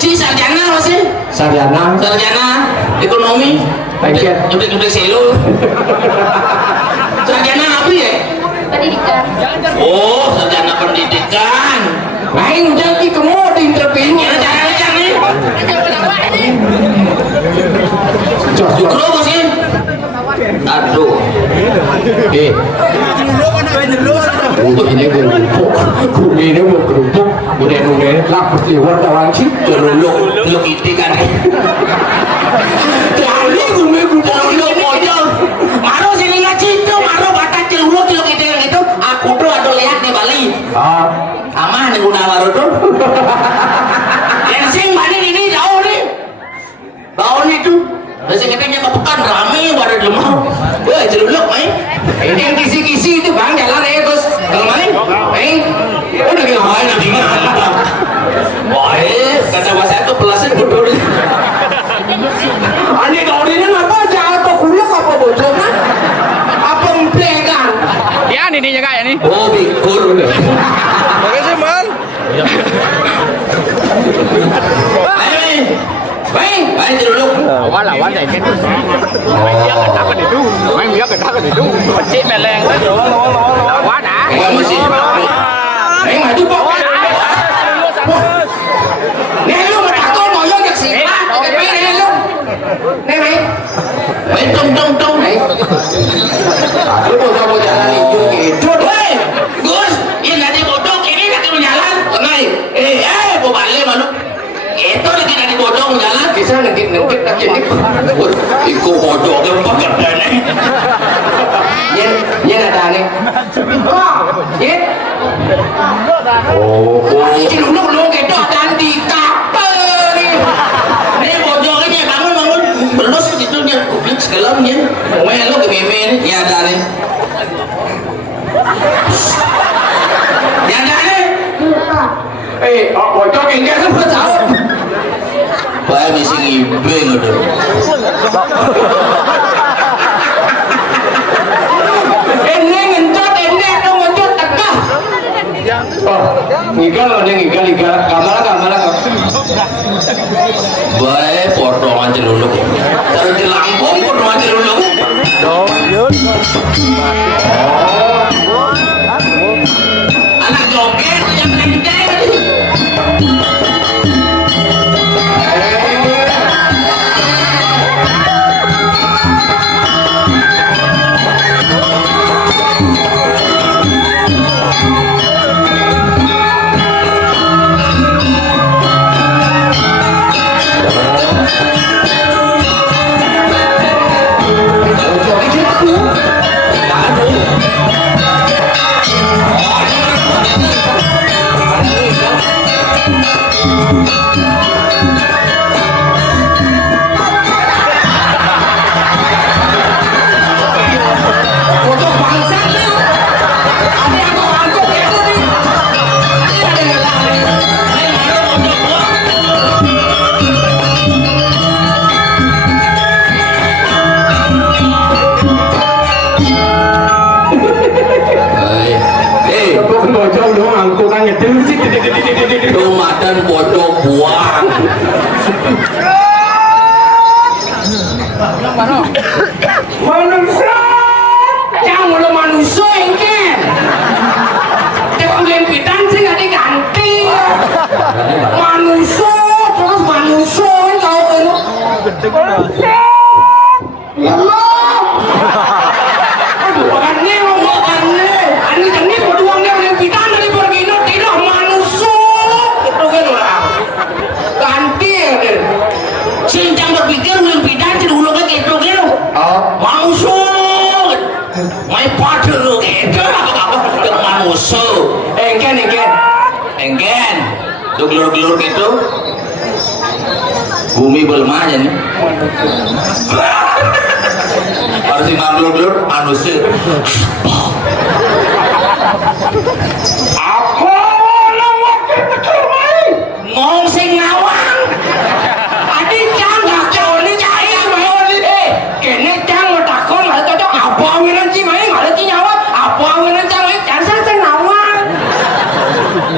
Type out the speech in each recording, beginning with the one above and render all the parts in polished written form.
Ci sarjana masih? Sarjana Ekonomi. Bagian Udah selo. Sarjana apa ya? Pendidikan. Oh, sarjana pendidikan. Aing jadi kamu di interview. Gimana caranya? Jos. Jukro masih? Aduh. Ini kerupuk. Ini mau kerupuk. Udah lapar lewat dalam sih. Teluluk itu kan. Kali gue Teluluk pojok. Maro sini ngaji itu, maro batas teluluk itu yang itu. Aku tuh ada lihat di Bali. Aman nih guna maro tuh. Yang Bali ini jauh nih. Bau nih tuh. Terus katanya ke pekan rame pada lemah. Wah teluluk main. ini yang kisi-kisi itu bang jalan ya terus Kalau main, udah gila main nanti wah kata bahasa itu pelasan bodoh. aneh kau ini apa jatuh kuluk apa bocor kan apa emplekan Ya ini kak ya nih. Oh bikur. Oke sih man. Ayo dulu. Lawan này cái main dia katakan itu, main dia katakan itu, pecik meleng kan, lawan ah. Kamu masih. maju kok nih lu mau takut mau yang sih nih lu nih Main tung. aku mau jalan itu gitu Gus, ini nanti bodong ini nanti menjalan. Kenai. Mau balik malu. Itu nanti bodong menjalan. bisa nengkit tak jadi Iku bodong yang pekerjaan nih. Yen ada nih. Yen. Ini lu gitu ada di kapal nih. Ini bodongnya bangun belus itu dia publik sekelamnya. Mau lo ke meme nih, ya ada nih. Ya ada nih. Bocor enggak kan belum tahu. Wah, misi ngibeng udah. Ini ngentot dong ngentot tegah. Ngigal kamar. Baik, potongan celuluk. Taruh di Lampung, potongan celuluk. Anak joget yang lenteng. Bocor bangsat lu. Ada yang mau angkut itu nih. Ada yang lari. Bocor dong angkut kan nyetir sih. Ramadan bodoh buang. Manusia. Jangan lo manusia engken. Tekulen pitan sih nggak diganti. Manusia terus manusia tahu kan? Aduh, aneh ngomong aneh. Aneh berduangnya oleh pitan dari pergi tidak manusia. Itu kan orang. Ganti ya deh. Sincang berpikir ulang bidan tidak ulang gitu. Manusia. My partner gitu. Apa manusia. Engken. Tuh gelur-gelur gitu. Bumi belum aja nih. Harus gelur-gelur manusia. Apa orang waktu kecil main? Ngomong sing ngawang. Adik jangan gak jauh ini cahaya main ini. Kene jangan takon lah tadi apa awinan sih main ada sih nyawa apa awinan sih main jangan saya nawang.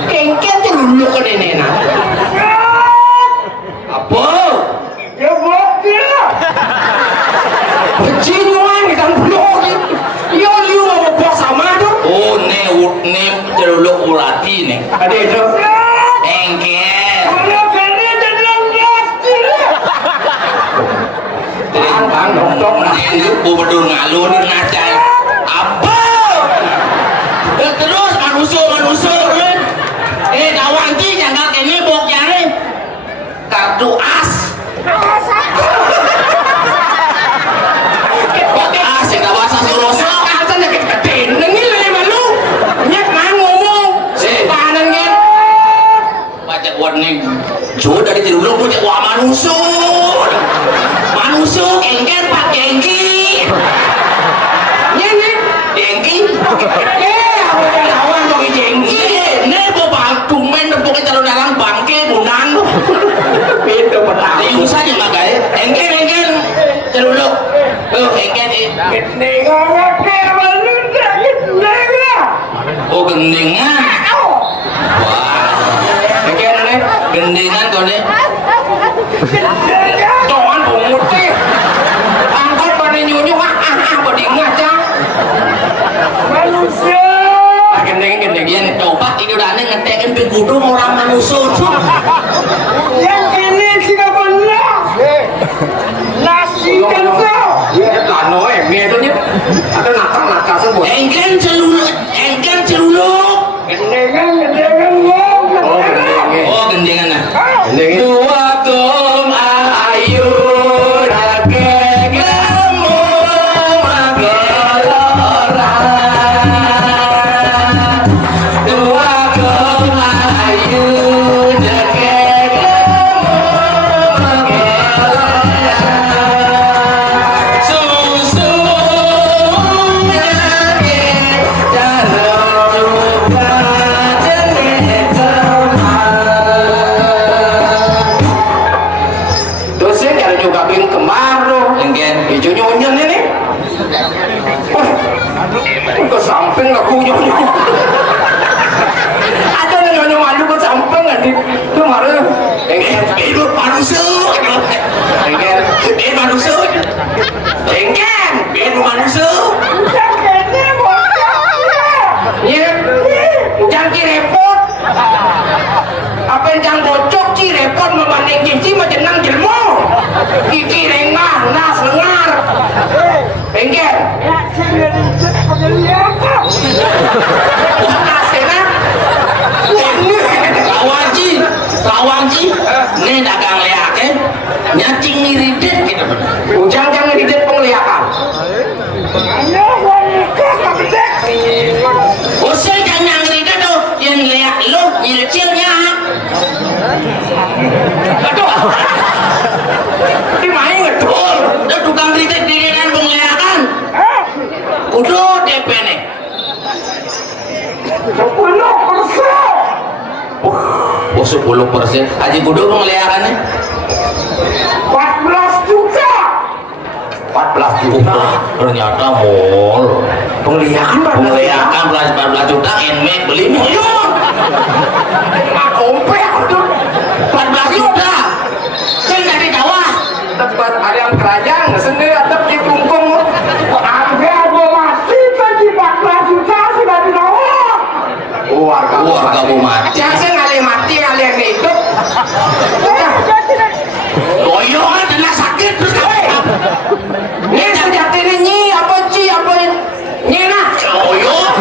Kengken tuh dulu ke nenek nah. Bang dok enak bubur ngalur ngacai apa terus manusia kawan ki jangan kene bok jare kartu as ya kawasan Suroso kata nak ketin nengi le malu nyak mang ngomong sepanan kan baca warning jauh dari Tirulung baca wah manusia engken pak gengki nyanyi gengki aku lawan kau jengki ne bapak tumen pokoknya calon dalam bangke munang itu petang liu saja magai engken Tirulung engken nengok ke malu dah nengok oh gendingan wah engken ane gendingan kau deh Tuan pemutih angkat pada nyunyu pada ngaca manusia gendeng yang coba ini udah aneh ngetekin pegudung orang manusia yang ini sih benar nasi kentang lano ini itu nya ada nakal semua engken celuluk gendengan oh gendingan nah gendeng dua kum ayu rake kamu magelora dua kum ayu rake kamu magelora susu rake dalam lupa jenis dosen ada juga bing kemaro engken hijau nyonyan ini ke samping aku nyonyo ada nyonyo malu ke samping nanti itu malu itu manusia engken manusia engken manusia ya jangan repot apa yang jangan bocok ci repot membanding cici macam nang jelmo kiki rengah nas lengar engken kawanci ini dagang leake nyacing ngiridet gitu ujang jangan hidup penglihakan usai jangan ngiridet tuh yang lihat lo nyilcilnya aduh dimain betul udah tukang ngiridet dan penglihakan udah DP nih 10% aja kudu penglihakannya 14 juta ternyata mall penglihakan 14 juta enmek beli milyon kompe 14 juta kan dari Jawa tempat ayam kerajaan sendiri atau di pungkung harga gua mati tadi 14 juta sudah dibawa warga bu mati jangan ngali mati ngali yang hidup goyongan kena sakit terus ini sejati ini apa ci apa nyena goyong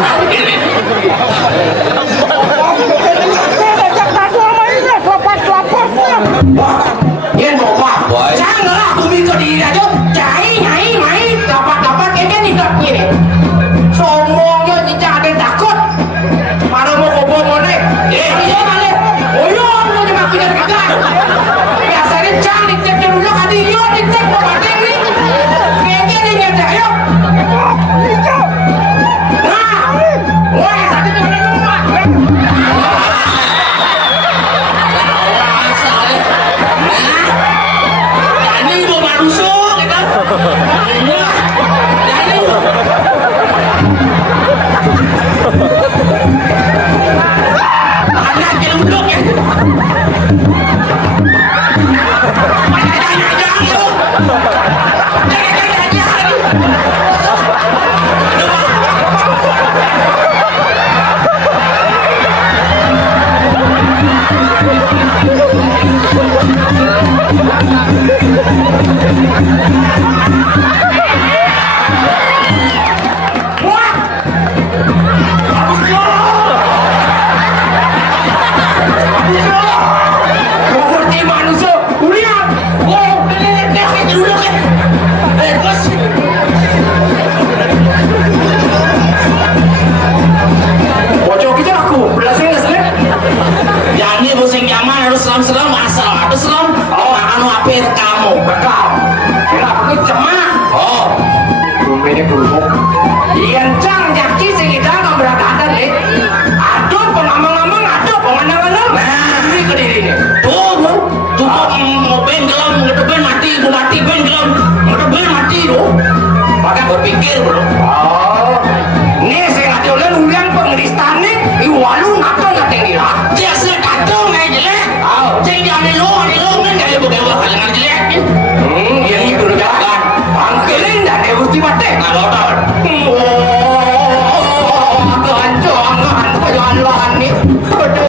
Yen bapak, Boy. jangan lah bumi ke diri aja, cai nyai mai, dapat kayaknya tidak gini. Sombongnya jika ada takut, para mau bobo monek, iya kali, oyong mau cuma punya kagak. Biasanya jangan dicek dulu kadi yo dicek bapak ini, kayaknya ini nyata yo. Nah, wah tadi tuh ada rumah. ini bu manusia kita anak jeluduk ya jangan beselom. Oh, anu apir kamu. Bekal. Kenapa ku cemak? Oh, Ini dulu. Iencang jaki sing idang berangkatan nih. Aduh, pengamang-amang, aduh, penganang-anang. Nah. Ini ke diri ini. tuh, cukup mau benggelam, ngedepen mati, bu mati benggelam, ngedepen mati tuh. Maka Berpikir bro. Oh,